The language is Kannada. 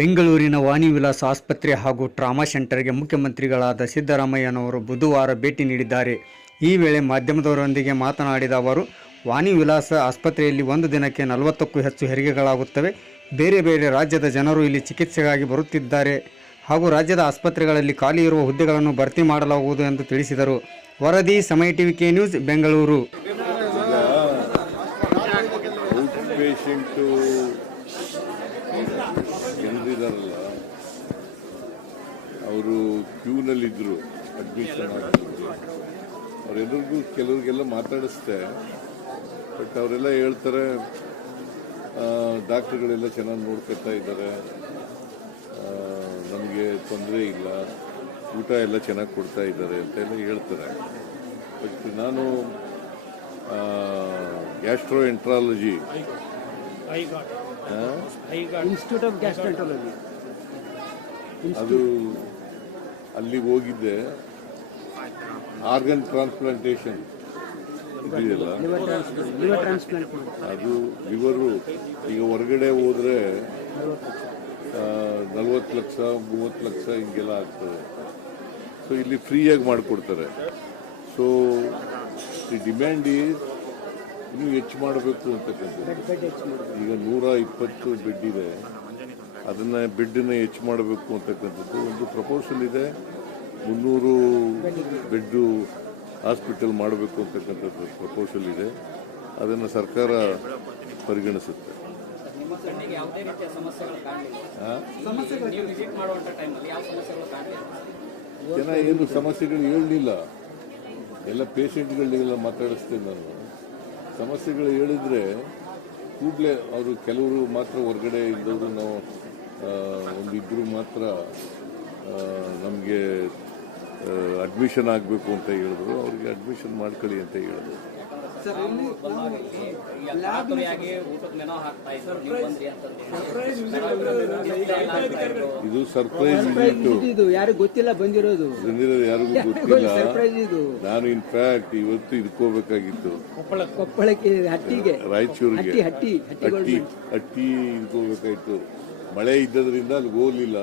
ಬೆಂಗಳೂರಿನ ವಾಣಿ ವಿಲಾಸ ಆಸ್ಪತ್ರೆ ಹಾಗೂ ಟ್ರಾಮಾ ಸೆಂಟರ್ಗೆ ಮುಖ್ಯಮಂತ್ರಿಗಳಾದ ಸಿದ್ದರಾಮಯ್ಯನವರು ಬುಧವಾರ ಭೇಟಿ ನೀಡಿದ್ದಾರೆ. ಈ ವೇಳೆ ಮಾಧ್ಯಮದವರೊಂದಿಗೆ ಮಾತನಾಡಿದ ಅವರು ವಾಣಿ ವಿಲಾಸ ಆಸ್ಪತ್ರೆಯಲ್ಲಿ ಒಂದು ದಿನಕ್ಕೆ ನಲವತ್ತಕ್ಕೂ ಹೆಚ್ಚು ಹೆರಿಗೆಗಳಾಗುತ್ತವೆ. ಬೇರೆ ಬೇರೆ ರಾಜ್ಯದ ಜನರು ಇಲ್ಲಿ ಚಿಕಿತ್ಸೆಗಾಗಿ ಬರುತ್ತಿದ್ದಾರೆ ಹಾಗೂ ರಾಜ್ಯದ ಆಸ್ಪತ್ರೆಗಳಲ್ಲಿ ಖಾಲಿ ಇರುವ ಹುದ್ದೆಗಳನ್ನು ಭರ್ತಿ ಮಾಡಲಾಗುವುದು ಎಂದು ತಿಳಿಸಿದರು. ವರದಿ, Samaya, TV, K news, Bengaluru. ಜನರಿದಾರಲ್ಲ ಅವರು ಕ್ಯೂನಲ್ಲಿದ್ದರು ಅಡ್ಮಿಷನ್ ಆಗಿದ್ರು. ಅವರೆಲ್ಲರಿಗೂ ಕೆಲವ್ರಿಗೆಲ್ಲ ಮಾತಾಡಿಸ್ದೆ, ಬಟ್ ಅವರೆಲ್ಲ ಹೇಳ್ತಾರೆ ಡಾಕ್ಟ್ರುಗಳೆಲ್ಲ ಚೆನ್ನಾಗಿ ನೋಡ್ಕೊತಾ ಇದ್ದಾರೆ ನಮಗೆ ತೊಂದರೆ ಇಲ್ಲ, ಊಟ ಎಲ್ಲ ಚೆನ್ನಾಗಿ ಕೊಡ್ತಾ ಇದ್ದಾರೆ ಅಂತ ಎಲ್ಲ ಹೇಳ್ತಾರೆ. ಬಟ್ ನಾನು gastroenterology institute of gastroenterology ಅದು ಅಲ್ಲಿ ಹೋಗಿದ್ದೆ. ಆರ್ಗನ್ ಟ್ರಾನ್ಸ್ಪ್ಲಾಂಟೇಷನ್ ಇದೆಯಲ್ಲ? ಅದು ಲಿವರು ಈಗ ಹೊರಗಡೆ ಹೋದ್ರೆ ನಲ್ವತ್ತು ಲಕ್ಷ ಮೂವತ್ತು ಲಕ್ಷ ಹಿಂಗೆಲ್ಲ ಆಗ್ತದೆ. ಸೊ ಇಲ್ಲಿ ಫ್ರೀಯಾಗಿ ಮಾಡಿಕೊಡ್ತಾರೆ. ಸೊ ದಿ ಡಿಮ್ಯಾಂಡ್ ಈಸ್ ಇನ್ನೂ ಹೆಚ್ಚು ಮಾಡಬೇಕು ಅಂತಕ್ಕಂಥದ್ದು. ಈಗ ನೂರ ಇಪ್ಪತ್ತು ಬೆಡ್ ಇದೆ. ಅದನ್ನ ಬೆಡ್ಡನ್ನ ಹೆಚ್ಚು ಮಾಡಬೇಕು ಅಂತಕ್ಕಂಥದ್ದು ಒಂದು ಪ್ರಪೋಸಲ್ ಇದೆ. ಮುನ್ನೂರು ಬೆಡ್ಡು ಹಾಸ್ಪಿಟಲ್ ಮಾಡಬೇಕು ಅಂತಕ್ಕಂಥದ್ದು ಪ್ರಪೋಸಲ್ ಇದೆ. ಅದನ್ನು ಸರ್ಕಾರ ಪರಿಗಣಿಸುತ್ತೆ. ಜನ ಏನು ಸಮಸ್ಯೆಗಳು ಹೇಳಲಿಲ್ಲ. ಎಲ್ಲ ಪೇಷಂಟ್ಗಳಿಗೆಲ್ಲ ಮಾತಾಡಿಸ್ತೇನೆ ನಾನು. ಸಮಸ್ಯೆಗಳು ಹೇಳಿದರೆ ಕೂಡಲೇ ಅವರು ಕೆಲವರು ಮಾತ್ರ ಹೊರಗಡೆ ಇದ್ದವರು ನಾವು ಒಂದಿಬ್ಬರು ಮಾತ್ರ ನಮಗೆ ಅಡ್ಮಿಷನ್ ಆಗಬೇಕು ಅಂತ ಹೇಳಿದ್ರು. ಅವರಿಗೆ ಅಡ್ಮಿಷನ್ ಮಾಡ್ಕೊಳ್ಳಿ ಅಂತ ಹೇಳಿದ್ರು. ಇದು ಸರ್ಪ್ರೈಸ್ ಇದು ಯಾರಿಗೂ ಗೊತ್ತಿಲ್ಲ ಬಂದಿರೋದು. ಬಂದಿರೋದು ಯಾರಿಗೂ ಗೊತ್ತಿಲ್ಲ. ಸರ್ಪ್ರೈಸ್ ಇದು. ನಾನು ಇನ್ಫ್ಯಾಕ್ಟ್ ಇವತ್ತು ಇದಕ್ಕೋಬೇಕಾಗಿತ್ತು ಕೊಪ್ಪಳಕ್ಕೆ. ಹಟ್ಟಿಗೆ. ರಾಯಚೂರಿಗೆ. ಹಟ್ಟಿ ಹಟ್ಟಿ ಹಟ್ಟಿ ಹಟ್ಟಿ ಇಟ್ಕೋಬೇಕಾಯ್ತು ಮಳೆ ಇದ್ದದ್ರಿಂದ ಅಲ್ಲಿ ಹೋಗ್ಲಿಲ್ಲ.